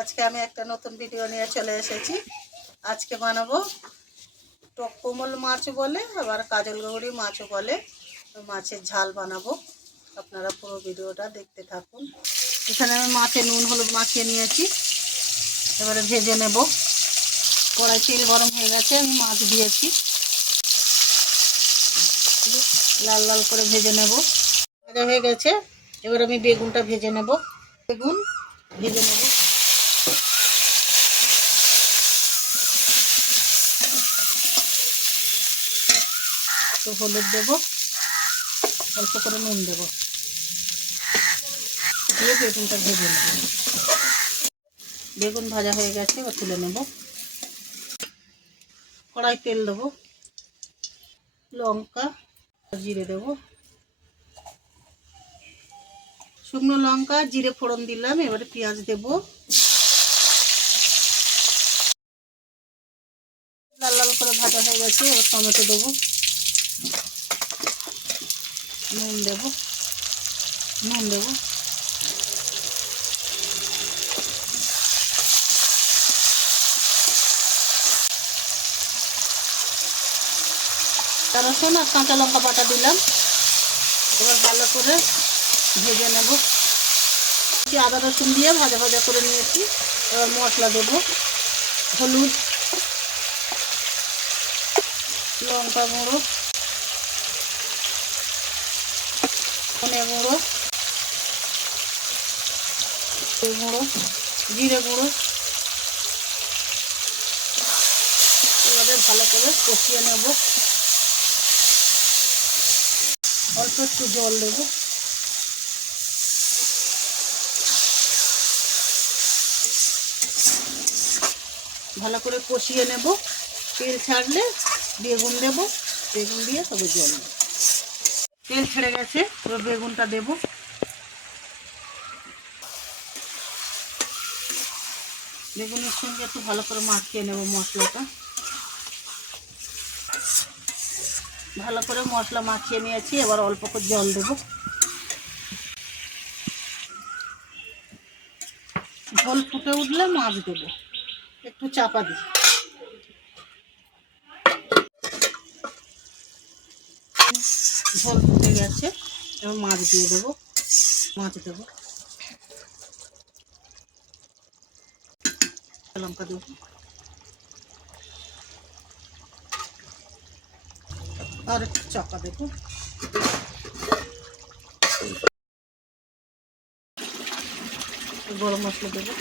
আজকে আমি একটা নতুন ভিডিও নিয়ে চলে এসেছি। আজকে বানাবো টক কোমল মাছ বলে, আবার কাজল গৌরি মাছও বলে, মাছের ঝাল বানাবো। আপনারা পুরো ভিডিওটা দেখতে থাকুন। এখানে আমি মাছে নুন হলুদ মাখিয়ে নিয়েছি, এবারে ভেজে নেব। কড়াই তেল গরম হয়ে গেছে, আমি মাছ দিয়েছি, লাল লাল করে ভেজে নেব। ভাজা হয়ে গেছে, এবার আমি বেগুনটা ভেজে নেব। বেগুন ভেজে নেব। তো হলুদ দেব, অল্প করে নুন দেব, দিয়ে বেগুনটা ভেজে নেব। বেগুন ভাজা হয়ে গেছে, এবার তুলে নেব। কড়াই তেল দেবো, লঙ্কা জিরে দেব, শুকনো লঙ্কা জিরে ফোড়ন দিলাম। এবারে পেঁয়াজ দেব, লাল লাল করে ভাজা হয়ে গেছে। এবার টমেটো দেবো, নুন দেব, রসুন আর কাঁচা লঙ্কা বাটা দিলাম। এবার ভালো করে ভেজে নেব। আদা রসুন দিয়ে ভাজা ভাজা করে নিয়েছি। এবার মশলা দেব, হলুদ, লঙ্কা গুঁড়ো, ধনে গুঁড়ো, জিরে গুঁড়ো। এবারে ভালো করে কষিয়ে নেব। অল্প একটু জল দেব। ভালো করে কষিয়ে নেব। তেল ছাড়লে বেগুন দেব, বেগুন দিয়ে তবে জল দেব। তেল ছেড়ে গেছে, এবার বেগুনটা দেব। বেগুনের সঙ্গে একটু ভালো করে মাখিয়ে নেব মশলাটা। ভালো করে মশলা মাখিয়ে নিয়েছি, এবার অল্প করে জল দেব। ঝোল ফুটে উঠলে মাছ দেব, একটু চাপা দিই। ঝোল ফুটে গেছে, এবার মাছ দিয়ে দেবো। মাছ দেবো, লঙ্কা দেবো, আর একটু চাপা দেবো। গরম মশলা দেবো।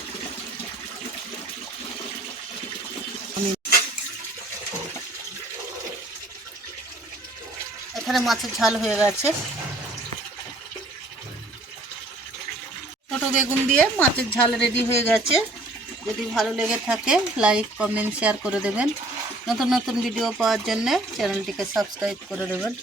এখানে মাছের ঝাল হয়ে গেছে। ছোটো বেগুন দিয়ে মাছের ঝাল রেডি হয়ে গেছে। যদি ভালো লেগে থাকে লাইক কমেন্ট শেয়ার করে দেবেন। নতুন নতুন ভিডিও পাওয়ার জন্য চ্যানেলটিকে সাবস্ক্রাইব করে দেবেন।